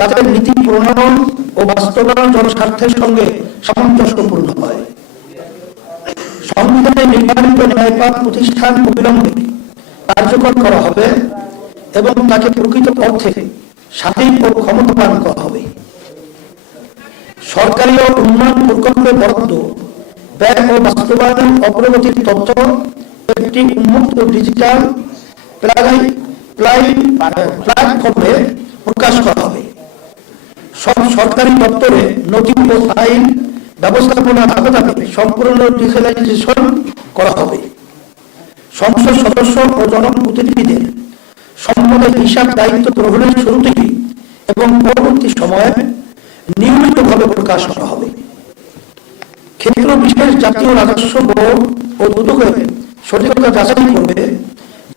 তাদের নীতি প্রণয়ন ও বাস্তবায়ন জনস্বার্থের সঙ্গে সামঞ্জস্যপূর্ণ হয়। সংবিধানে নির্ধারিত ন্যায়পাত প্রতিষ্ঠান অবিলম্বে কার্যকর করা হবে এবং তাকে প্রকৃত অর্থে স্বাধীন ও ক্ষমতাবান করা হবে। সরকারি ও উন্নয়ন প্রকল্পে বরাদ্দ, ব্যয় ও বাস্তবায়ন অগ্রগতির তথ্য একটি উন্মুক্ত ডিজিটাল প্ল্যাটফর্মে প্রকাশ করা হবে। সব সরকারি দপ্তরে নথি ও আইন ব্যবস্থাপনা ধাপে সম্পূর্ণ ডিজিটালাইজেশন করা হবে। সংসদ সদস্য ও জনপ্রতিনিধিদের সম্পদের হিসাব দায়িত্ব গ্রহণের শুরু এবং পরবর্তী সময়ে নিয়মিতভাবে প্রকাশ করা হবে। ক্ষেত্র বিশেষ জাতীয় রাজস্ব বোর্ড ও দুদকের সঠিকতা যাচাই করবে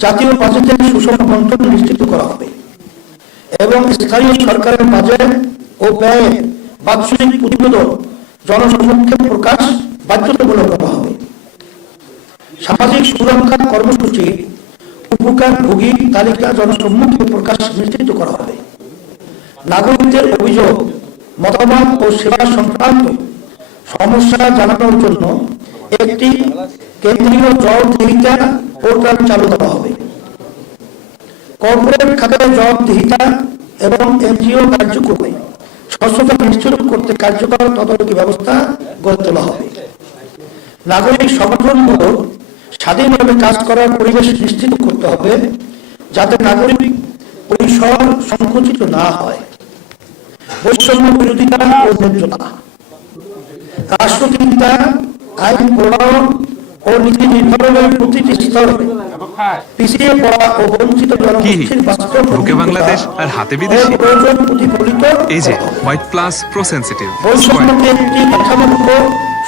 জাতীয় বাজেটের সুষম বন্টন নিশ্চিত করা হবে এবং স্থানীয় সরকারের বাজেট ও ব্যয় বাৎসরিক প্রতিবেদন জনসমক্ষে প্রকাশ বাধ্যতামূলক করা হবে। সামাজিক সুরক্ষা কর্মসূচি উপকারভোগী তালিকা জনসম্মুখে প্রকাশ নিশ্চিত করা হবে। নাগরিকদের অভিযোগ, মতামত ও সেবা সংক্রান্ত সমস্যা জানানোর জন্য একটি কেন্দ্রীয় জবাবদিহিতা পোর্টাল চালু করা হবে। কর্পোরেট খাতের জবাবদিহিতা এবং এনজিও কার্যক্রমে স্বচ্ছতা নিশ্চিত করতে কার্যকর তদারকি ব্যবস্থা গড়ে তোলা হবে। নাগরিক সংগঠনগুলো স্বাধীনভাবে কাজ করার পরিবেশ নিশ্চিত করতে হবে যাতে নাগরিক পরিসর সংকুচিত না হয়। বৈষম্য বিরোধিতা ও ন্যায্যতা রাষ্ট্রচিন্তা আইন প্রণয়ন ও নীতি নির্ধারণের প্রতিটি স্তরে পিছিয়ে পড়া ও বঞ্চিত জনগোষ্ঠীর বাস্তব বাংলাদেশ আর হাতে বিদেশি? প্রয়োজন প্রতিফলিত? এই যে হোয়াইট প্লাস প্রো সেন্সিটিভ বৈষম্যকে একটি কাঠামোগত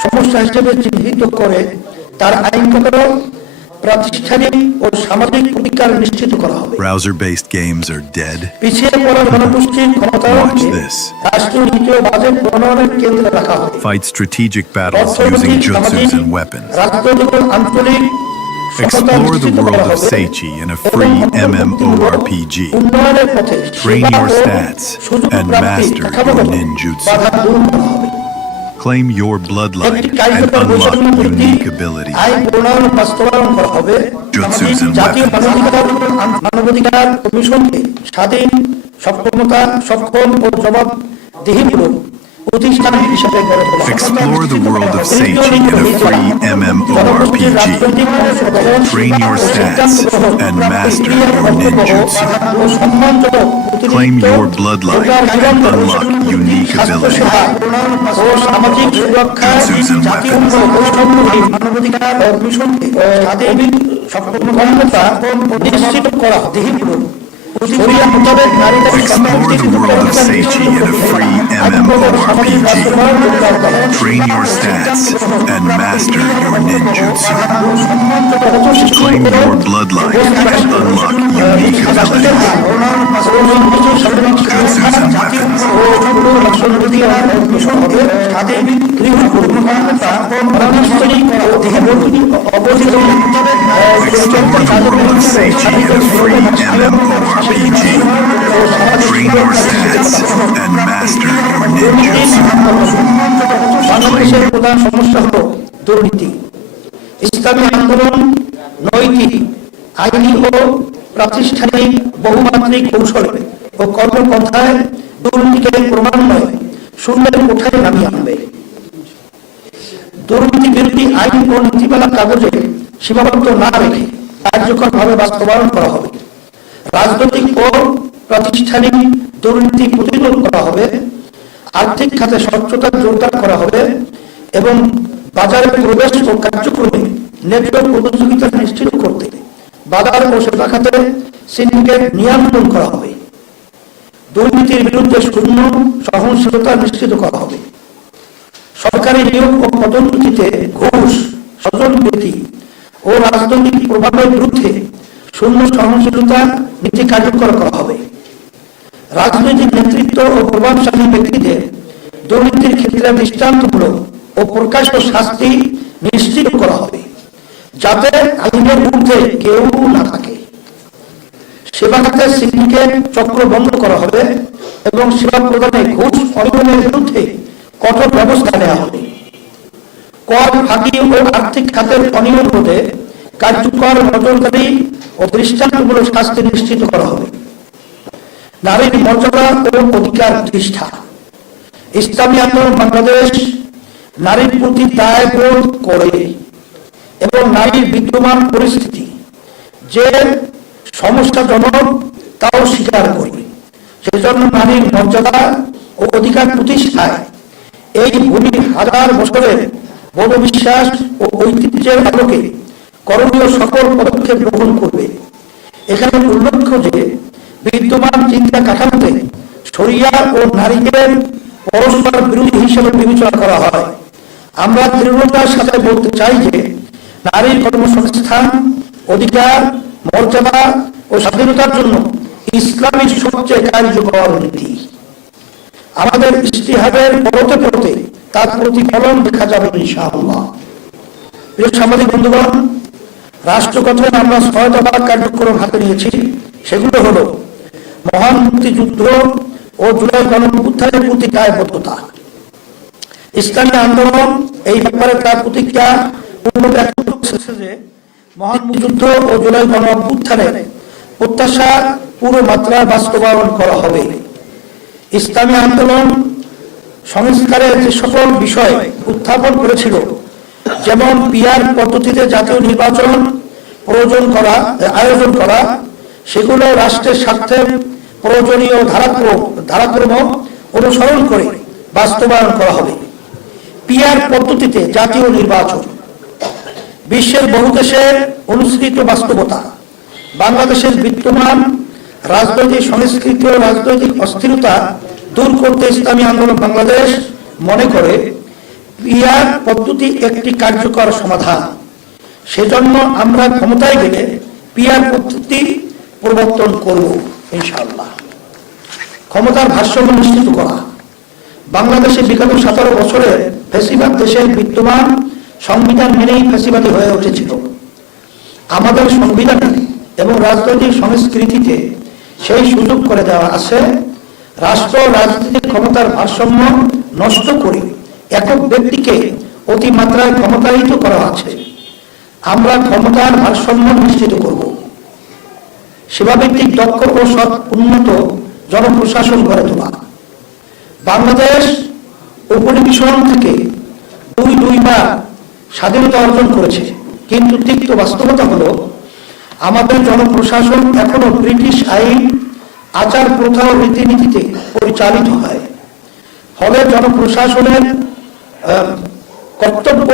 সমস্যা হিসেবে চিহ্নিত করে তার আইনগত প্রাতিষ্ঠানিক ও সামাজিক প্রতিকার নিশ্চিত করা হবে Browser based games are dead. পিছিয়ে পড়া জনগোষ্ঠীর ক্ষমতায়নকে Watch this. রাষ্ট্রীয় নীতি ও বাজেট প্রণয়নের কেন্দ্রে রাখা হবে Fight strategic battles অর্থনৈতিক, using সামাজিক, jutsus and weapons. রাজনৈতিক ও আঞ্চলিক সমতা Explore the নিশ্চিত করা world of হবে Seichi in a এবং free অন্তর্ভুক্তিমূলক MMORPG. উন্নয়নের পথে Train সেবা your ও stats সুযোগ and প্রাপ্তির master your কাঠামোগত ninjutsu. বাধা দূর করা হবে Claim your bloodline and unlock unique abilities. Jutsus and weapons. মানবাধিকার মানবাধিকার স্বাধীন সক্ষমতা সক্ষম ও জবাব দেহিমূলক প্রতিষ্ঠান হিসেবে গড়ে তোলা হবে। Explore the world of Seichi in a free জনগোষ্ঠীর MMORPG. রাজনৈতিক অংশগ্রহণ Train your ও সিদ্ধান্ত stats গ্রহণ, and প্রাপ্তি, master ক্রিয়ার your কর্তব্য ninjutsu. ও সম্মানজনক প্রতিনিধিত্ব, Claim your bloodline voter and Jibon unlock unique স্বাস্থ্যসেবা ও সামাজিক সুরক্ষা Jutsus and জাতীয় weapons. বৈষম্যহীন মানবাধিকার কমিশনকে স্বাধীন সক্ষমতা নিশ্চিত করা দেহিপূরণ শরিয়া মোতাবেক নারীদের Explore the world of Seichi in a free MMORPG. Train your stats and master your ninjutsu. Claim your bloodline and unlock unique abilities. Jutsus and weapons. Explore the world of Seichi in a free MMORPG. Train your stats, and master. বাংলাদেশের প্রধান সমস্যা হল দুর্নীতি। ইসলামী আন্দোলন, নৈতিক, আইনি ও প্রাতিষ্ঠানিক বহুমাত্রিক কৌশলে ও কর্মপন্থায় দুর্নীতিকে ক্রমান্বয়ে শূন্যের কোঠায় নামিয়ে আনবে। দুর্নীতি বিরোধী আইন ও নীতিমালা কাগজে সীমাবদ্ধ না রেখে কার্যকরভাবে বাস্তবায়ন করা হবে। রাজনৈতিক ও প্রাতিষ্ঠানিক দুর্নীতি প্রতিরোধ করা হবে, আর্থিক খাতে স্বচ্ছতা জোরদার করা হবে এবং বাজারে প্রবেশ ও কার্যক্রমে নেটওয়ার্ক প্রতিযোগিতা নিশ্চিত করতে বাজার ও সেবা খাতে সিন্ডিকেট নিয়ন্ত্রণ করা হবে। দুর্নীতির বিরুদ্ধে শূন্য সহনশীলতা নিশ্চিত করা হবে। সরকারি নিয়োগ ও পদোন্নতিতে ঘুষ স্বজনপ্রীতি ও রাজনৈতিক প্রভাবের বিরুদ্ধে শূন্য সহনশীলতা নীতি কার্যকর করা হবে। রাজনৈতিক নেতৃত্ব ও প্রভাবশালী ব্যক্তিদের দুর্নীতির ক্ষেত্রে দৃষ্টান্তমূলক ও প্রকাশ্য শাস্তি নিশ্চিত করা হবে, যাতে আইনের ঊর্ধ্বে কেউ না থাকে। সেবা খাতের সিন্ডিকেট চক্র বন্ধ করা হবে এবং সেবা প্রদানে ঘুষ অনিয়মের বিরুদ্ধে কঠোর ব্যবস্থা নেওয়া হবে। কর, ফাঁকি ও আর্থিক খাতের অনিয়ম রোধে কার্যকর নজরদারি ও দৃষ্টান্তমূলক শাস্তি নিশ্চিত করা হবে। নারীর মর্যাদা ও অধিকার প্রতিষ্ঠা। ইসলামী আন্দোলন বাংলাদেশ নারীর প্রতি দায়বোধ করে এবং নারীর বিদ্যমান পরিস্থিতি যে সমস্যাজনক তাও স্বীকার করি। সেজন্য নারীর মর্যাদা ও অধিকার প্রতিষ্ঠায় এই ভূমি হাজার বছরের বড় বিশ্বাস ও ঐতিহ্যের আলোকে করণীয় সকল পদক্ষেপ গ্রহণ করবে। এখানে উল্লেখ্য যে বিদ্যমান চিন্তা কাঠামোতে শরিয়া ও নারীকে পরস্পর বিরোধী হিসেবে বিবেচনা করা হয়। আমরা দৃঢ়তার সাথে বলতে চাই যে নারীর কর্মসংস্থান, অধিকার, মর্যাদা ও স্বাধীনতার জন্য ইসলামী সবচেয়ে কার্যকর নীতি। আমাদের ইস্তিহারের পড়তে পড়তে তার প্রতিফলন দেখা যাবে ইনশাআল্লাহ। প্রিয় সাংবাদিক বন্ধুগণ রাষ্ট্র আমরা ছয় দফা কার্যক্রম হাতে নিয়েছি। সেগুলো হলো মহান মুক্তিযুদ্ধ ও জুলাই গণঅভ্যুত্থানের প্রতি দায়বদ্ধতা। ইসলামী আন্দোলন, এই ব্যাপারে তার প্রতিক্রিয়া যে মহান মুক্তিযুদ্ধ ও জুলাই গণ অভ্যুত্থানের প্রত্যাশা পুরো মাত্রায় বাস্তবায়ন করা হবে। ইসলামী আন্দোলন সংস্কারের যে সকল বিষয় উত্থাপন করেছিল যেমন পিয়ার পদ্ধতিতে জাতীয় নির্বাচন প্রয়োজন করা, আয়োজন করা, সেগুলো রাষ্ট্রের স্বার্থে প্রয়োজনীয় ধারাক্রম ধারাক্রম অনুসরণ করে বাস্তবায়ন করা হবে। পিয়ার পদ্ধতিতে জাতীয় নির্বাচন। বিশ্বের বহু দেশের অনুসৃত বাস্তবতা। বাংলাদেশের বিদ্যমান রাজনৈতিক, সংস্কৃতি ও রাজনৈতিক অস্থিরতা দূর করতে ইসলামী আন্দোলন বাংলাদেশ মনে করে। পিয়ার পদ্ধতি একটি কার্যকর সমাধান। সেজন্য আমরা ক্ষমতায় গেলে পিয়ার পদ্ধতি প্রবর্তন করব, ইনশাআল্লাহ। ক্ষমতার ভারসাম্য নিশ্চিত করা। বাংলাদেশে বিগত সতেরো বছরের ফেসিবাদ দেশের বিদ্যমান সংবিধান মেনেই ফেসিবাদী হয়ে উঠেছিল। আমাদের সংবিধানে এবং রাজনৈতিক সংস্কৃতিতে সেই সুযোগ করে দেওয়া আছে। রাষ্ট্র রাজনৈতিক ক্ষমতার ভারসাম্য নষ্ট করে একক ব্যক্তিকে অতিমাত্রায় ক্ষমতায়িত করা আছে। আমরা ক্ষমতার ভারসাম্য নিশ্চিত করব। সেবাভিত্তিক দক্ষ ও সৎ উন্নত জনপ্রশাসন গড়ে তোলা। বাংলাদেশ উপনিবেশন থেকে দুই দুইবার স্বাধীনতা অর্জন করেছে। কিন্তু তিক্ত বাস্তবতা হলো, আমাদের জনপ্রশাসন এখনও ব্রিটিশ আইন, আচার প্রথা ও রীতিনীতিতে পরিচালিত হয়। ফলে জনপ্রশাসনের কর্তব্য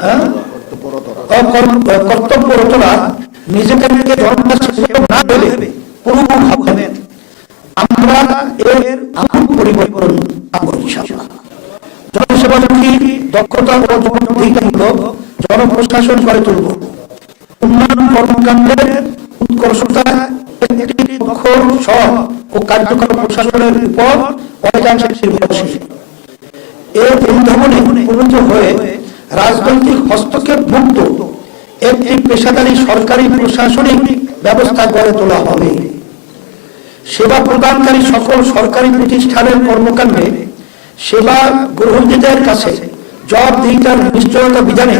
হ্যাঁ? কর- কর্তব্যরতরা নিজেদেরকে জনপ্রশাসন না বলে পুরোপুরি ভাবেন আমরা এর আমূল পরিবর্তন জনসেবামুখী, দক্ষতা ও জবাবদিহিতামূলক জনপ্রশাসন করে তুলব। উন্নয়ন কর্মকাণ্ডের উৎকর্ষতা একটি ও কার্যকর প্রশাসনের উপর অনেকাংশে নির্ভরশীল। রাজনৈতিক হস্তক্ষেপ মুক্ত একটি পেশাদারী সরকারি প্রশাসনিক ব্যবস্থা গড়ে তোলা হবে। সেবা প্রদানকারী সকল সরকারি প্রতিষ্ঠানের কর্মকাণ্ডে সেবা গ্রহণকারীদের কাছে জবাবদিহিতার নিশ্চয়তা বিধানে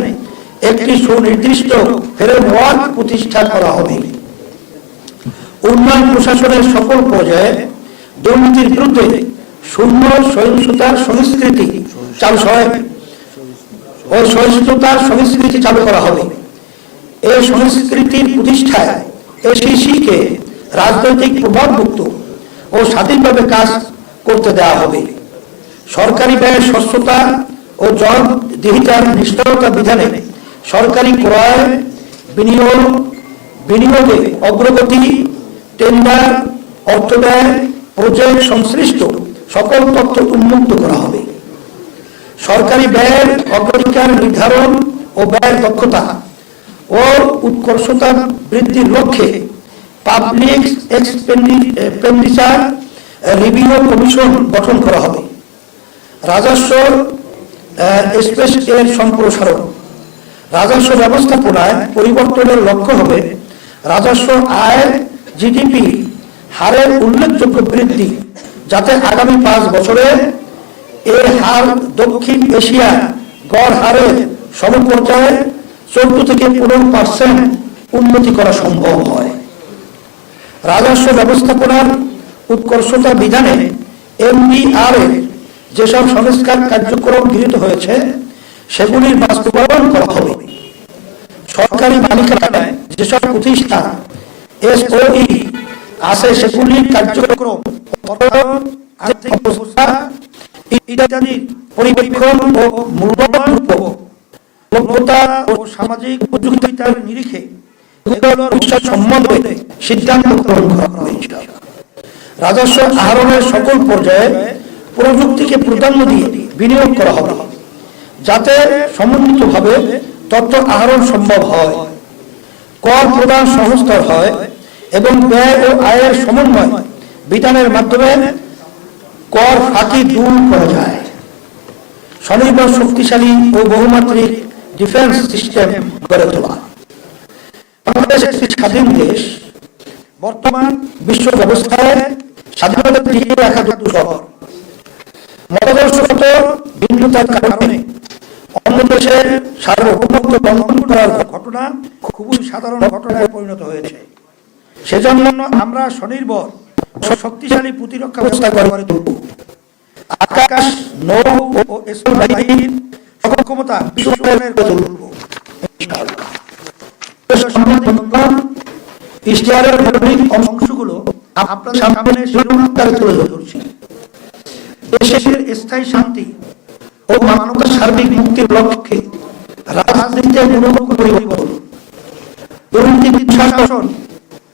একটি সুনির্দিষ্ট ফ্রেমওয়ার্ক প্রতিষ্ঠা করা হবে। উন্নয়ন প্রশাসনের সকল পর্যায়ে দুর্নীতির বিরুদ্ধে শূন্য সহিংসতার সংস্কৃতি চালু হয়। ও সহিষ্ণুতার সংস্কৃতি চালু করা হবে। এই সংস্কৃতির প্রতিষ্ঠায় এসিসিকে রাজনৈতিক প্রভাবমুক্ত ও স্বাধীনভাবে কাজ করতে দেওয়া হবে। সরকারি ব্যয়ের স্বচ্ছতা ও জবাবদিহিতার নিশ্চয়তা বিধানে সরকারি ক্রয়, বিনিয়োগ, বিনিয়োগে অগ্রগতি, টেন্ডার অর্থ ব্যয় প্রজেক্ট সংশ্লিষ্ট সকল তথ্য উন্মুক্ত করা হবে। সরকারি ব্যয়ের অগ্রাধিকার নির্ধারণ ও ব্যয়ের দক্ষতা ও উৎকর্ষতা বৃদ্ধির লক্ষ্যে পাবলিক এক্সপেন্ডিচার রিভিউ কমিশন গঠন করা হবে। রাজস্ব স্পেস এর সম্প্রসারণ। রাজস্ব ব্যবস্থাপনায় পরিবর্তনের লক্ষ্য হবে রাজস্ব আয়, জিডিপি, হারের উল্লেখযোগ্য বৃদ্ধি। যাতে আগামী পাঁচ বছরে এর হার দক্ষিণ এশিয়া গড় হারের সমপর্যায়ে চোদ্দ থেকে পনেরো পার্সেন্ট উন্নতি করা সম্ভব হয়। রাজস্ব ব্যবস্থাপনার উৎকর্ষতা বিধানে এমডিআর এর যেসব সংস্কার কার্যক্রম গৃহীত হয়েছে, সেগুলির বাস্তবায়ন করা হবে। সরকারি মালিকানায় যেসব প্রতিষ্ঠান এসওই আছে সেগুলির কার্যক্রম আর্থিক অবস্থা ইত্যাদি পরিবীক্ষণ ও মূল্যবান লভ্যতা ও সামাজিক উপযোগিতার নিরিখে সিদ্ধান্ত গ্রহণ করা রাজস্ব সকল পর্যায়ে প্রযুক্তিকে দিয়ে বিনিয়োগ করা হবে, যাতে সমন্বিতভাবে তথ্য আহরণ সম্ভব হয়। কর প্রদান সহজতর হয় এবং ব্যয় ও আয়ের সমন্বয় বিধানের মাধ্যমে কর ফাঁকি দূর করা যায়। স্বনির্ভর শক্তিশালী ও বহুমাত্রিক ডিফেন্স সিস্টেম গড়ে তোলা। বাংলাদেশ একটি স্বাধীন দেশ। বর্তমান বিশ্ব ব্যবস্থায় স্বাধীনতা টিকিয়ে রাখা দুঃসহ মতাদর্শগত ভিন্নতার কারণে অন্য দেশের সার্বভৌমত্ব লঙ্ঘন করার ঘটনা খুবই সাধারণ ঘটনায় পরিণত হয়েছে। সেজন্য আমরা স্বনির্ভর ও শক্তিশালী প্রতিরক্ষা ব্যবস্থা গড়ে তুলব। আকাশ নৌ ও স্থল বাহিনীর সক্ষমতা বিশ্বমানের করে তুলব। ইশতেহারের মৌলিক অংশগুলো আপনাদের সামনে শিরোনামকারে তুলে ধরছি। দেশের স্থায়ী শান্তি ও মানবতার সার্বিক মুক্তির লক্ষ্যে রাজনীতিতে মূলক পরিবর্তন। দুর্নীতি শাসন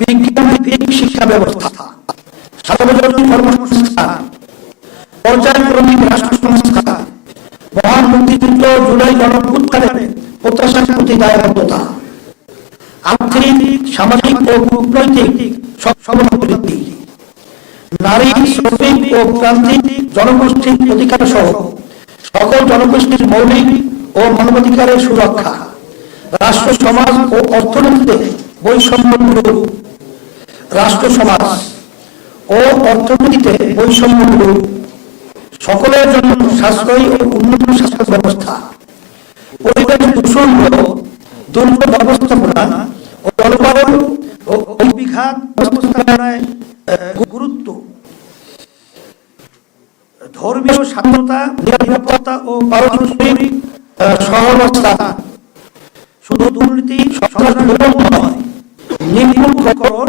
বিজ্ঞান শিক্ষা ব্যবস্থা, সার্বজনীন কর্মসংস্থান, পর্যায়ক্রমিক রাষ্ট্র সংস্থা মহান মুক্তিযুদ্ধ জুলাই গণপুত্থানের প্রত্যাশার প্রতি দায়বদ্ধতা, আর্থিক, সামাজিক ও কূটনৈতিক সক্ষমতা নারী, শ্রমিক ও প্রান্তিক জনগোষ্ঠীর অধিকার সহ সকল জনগোষ্ঠীর মৌলিক ও মানবাধিকারের সুরক্ষা, রাষ্ট্র, সমাজ ও অর্থনীতিতে বৈষম্য রাষ্ট্র সমাজ ও অর্থনীতিতে বৈষম্য দূর সকলের জন্য সাশ্রয়ী ও উন্নত স্বাস্থ্য ব্যবস্থা। পরিবেশ দূষণ ও দুর্যোগ ব্যবস্থাপনা ও জলবায়ু ও বিঘাত ব্যবস্থাপনায় গুরুত্ব। ধর্মীয় স্বাধীনতা নিরাপত্তা ও পারস্পরিক আহ, সহাবস্থান। শুধু দুর্নীতি নয় নির্মূলকরণ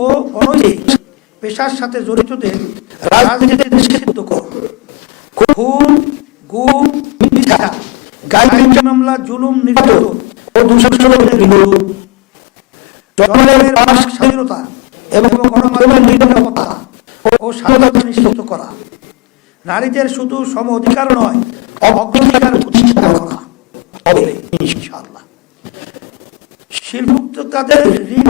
ও পেশার সাথে জড়িতদের রাজনীতিতে নিষিদ্ধ কর। খুন, গুম, মিথ্যা মামলা, জুলুম, নির্যাতন ও দুঃশাসনের বিরোধ জনগণের বাক স্বাধীনতা এবং গণমাধ্যমের নিরাপত্তা ও স্বাধীনতা নিশ্চিত করা। নারীদের শুধু সম অধিকার নয়, অগ্রাধিকার প্রতিষ্ঠা করা হবে, ইনশাআল্লাহ। ঋণ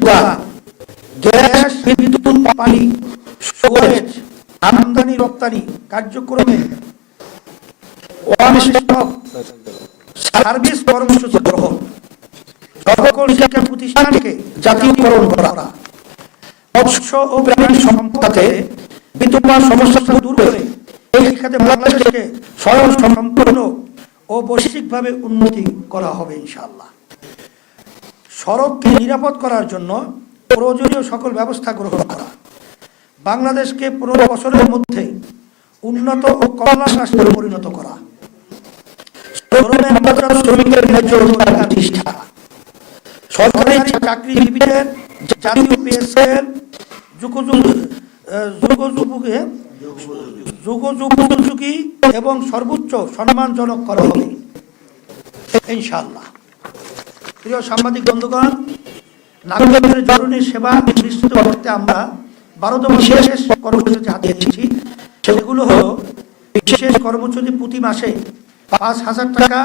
গ্যাস, বিদ্যুৎ, পানি সুয়ারেজ আমদানি, রপ্তানি কার্যক্রমে সার্ভিস কর্মসূচি গ্রহণ। প্রতিষ্ঠানকে জাতীয়করণ করা। মৎস্য ও প্রাণী সম্পদাতে বিদ্যমান সমস্যা দূর এই বাংলাদেশকে স্বয়ং সম্পূর্ণ ও বৈশ্বিকভাবে উন্নতি করা হবে ইনশাআল্লাহ। সড়ককে নিরাপদ করার জন্য প্রয়োজনীয় সকল ব্যবস্থা গ্রহণ করা। বাংলাদেশকে পনেরো বছরের মধ্যে উন্নত ও কল্যাণ রাষ্ট্রে পরিণত করা। এবং সর্বোচ্চ সম্মানজনক করা হবে। ইনশাআল্লাহ। প্রিয় সাংবাদিক বন্ধুগণ জরুরি সেবা নিশ্চিত করতে আমরা বিশেষ কর্মসূচি হাতে সেগুলো হলো বিশেষ কর্মসূচি প্রতি মাসে পাঁচ হাজার টাকা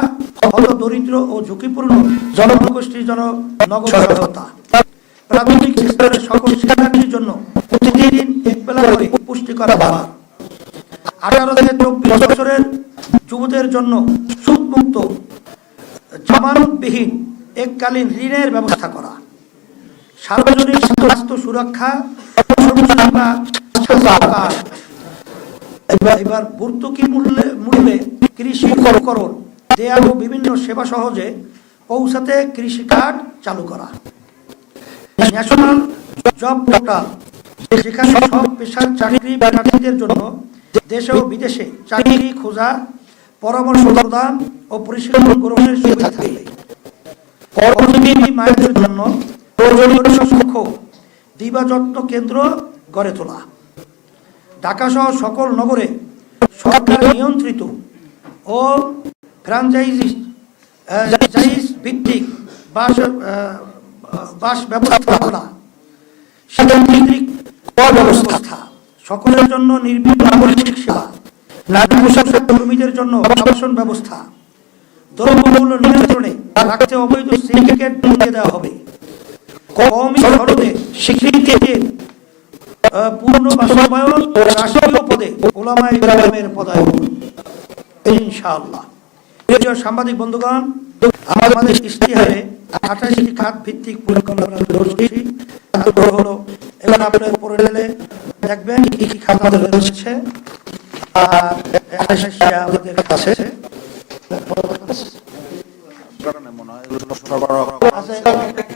হল দরিদ্র ও ঝুঁকিপূর্ণ জনগোষ্ঠীর প্রাথমিক স্তরের সকল শিক্ষার্থীর জন্য প্রতিদিন এক বেলা করে খাবার আঠারো থেকে চব্বিশ বছরের যুবদের জন্য সুদমুক্ত, জামানতবিহীন, এককালীন ঋণের ব্যবস্থা করা। সার্বজনীন স্বাস্থ্য সুরক্ষা এবার ভর্তুকি মূল্যে মূল্যে দেয়া ও বিভিন্ন সেবা সহজে পৌঁছাতে কৃষি কার্ড চালু করা। ন্যাশনাল জব পোর্টাল সব পেশার চাকরি জন্য দেশে ও বিদেশে চাকরি খোঁজা, পরামর্শ প্রদান ও প্রশিক্ষণ গ্রহণের সুবিধা থাকবে কর্মজীবী মায়েদের জন্য প্রয়োজনীয় সংখ্য দিবা কেন্দ্র গড়ে তোলা। ঢাকা সহ সকল নগরে সরকার নিয়ন্ত্রিত ও ভিত্তিক বাস বাস ব্যবস্থাপনা ব্যবস্থা সকলের জন্য নির্বিঘ্ন নাগরিক নারী পোশাক কর্মীদের জন্য আবাসন ব্যবস্থা। দ্রব্যমূল্য নিয়ন্ত্রণে রাখতে অবৈধ সিন্ডিকেট দেওয়া হবে। সাংবাদিক বন্ধুগণ আমাদের ইশতেহারে আঠাশটি খাত ভিত্তিক দেখবেন কি কি খাত আমাদের রয়েছে। আর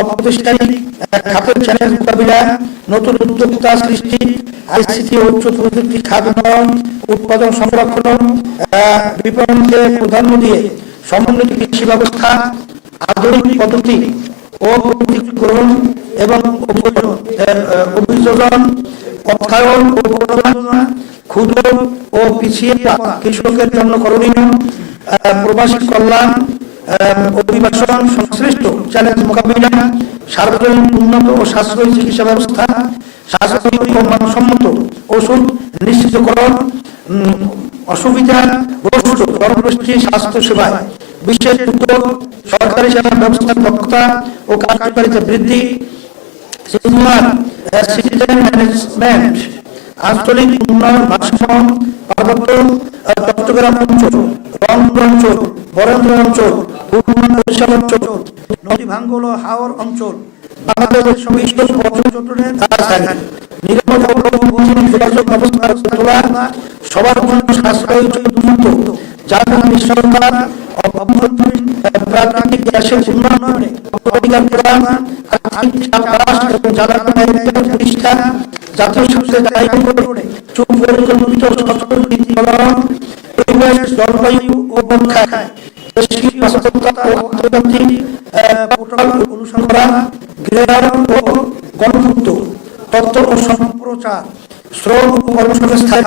অপ্রতিষ্ঠানিক খাতের চ্যালেঞ্জ মোকাবিলা, নতুন উদ্যোক্তা সৃষ্টি, আইসিটি উচ্চ প্রযুক্তি খাত উন্নয়ন, উৎপাদন সংরক্ষণ বিপণনকে প্রাধান্য দিয়ে সমন্বিত কৃষি ব্যবস্থা, আধুনিক পদ্ধতি ও গ্রহণ এবং অভিযোজন অর্থায়ন ও প্রণোদনা, ক্ষুদ্র ও পিছিয়ে কৃষকের জন্য করণীয় প্রবাসী কল্যাণ অভিবাসন সংশ্লিষ্ট চ্যালেঞ্জ মোকাবিলা, সার্বজনীন উন্নত ও সাশ্রয়ী চিকিৎসা ব্যবস্থা, সাশ্রয়ী ও মানসম্মত ওষুধ নিশ্চিতকরণ অসুবিধা গ্রস্ত জনগোষ্ঠী স্বাস্থ্য সেবায় বিশেষ উদ্যোগ, সরকারি সেবা ব্যবস্থার দক্ষতা ও কার্যকারিতা বৃদ্ধি সিটিজেন ম্যানেজমেন্ট আঞ্চলিক উন্নয়ন ভাষণ পার্বত্য চট্টগ্রাম অঞ্চল, রংপুর অঞ্চল, বরেন্দ্র অঞ্চল বরিশাল অঞ্চল, নদী ভাঙ্গল হাওর অঞ্চল প্রাকৃতিক গ্যাসের প্রতিষ্ঠা জাতীয় স্বাস্থ্যের দায়িত্ব করে চুপ পরিকল্পিত সচেতন নীতিকরণ পরিবেশ জলবায়ু ও বন্যায় দেশীয় বাস্তবতা ও আন্তর্জাতিক পোর্টাল অনুসরণ করা গৃহায়ন ও গণমুক্ত তথ্য ও সম্প্রচার, শ্রম ও কর্মসংস্থান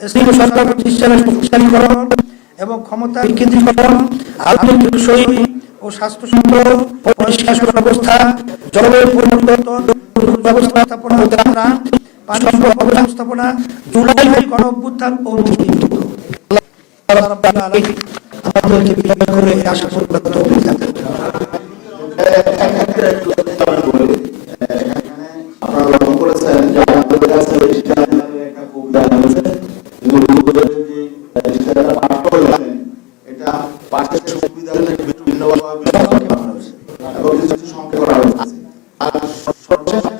স্থানীয় সরকার প্রতিষ্ঠানের শক্তিশালীকরণ এবং ক্ষমতা বিকেন্দ্রীকরণ আধুনিক বিষয় ও স্বাস্থ্যসম্মত পরিষ্কার ব্যবস্থা জলবায়ু পরিবর্তন ব্যবস্থাপনা ত্রাণ পানি সম্পদ জুলাই গণ অভ্যুত্থান ও এটা সুবিধার বিভিন্নভাবে ব্যবহার এবং কিছু সংখ্যা করা হয়েছে। আর সবশেষ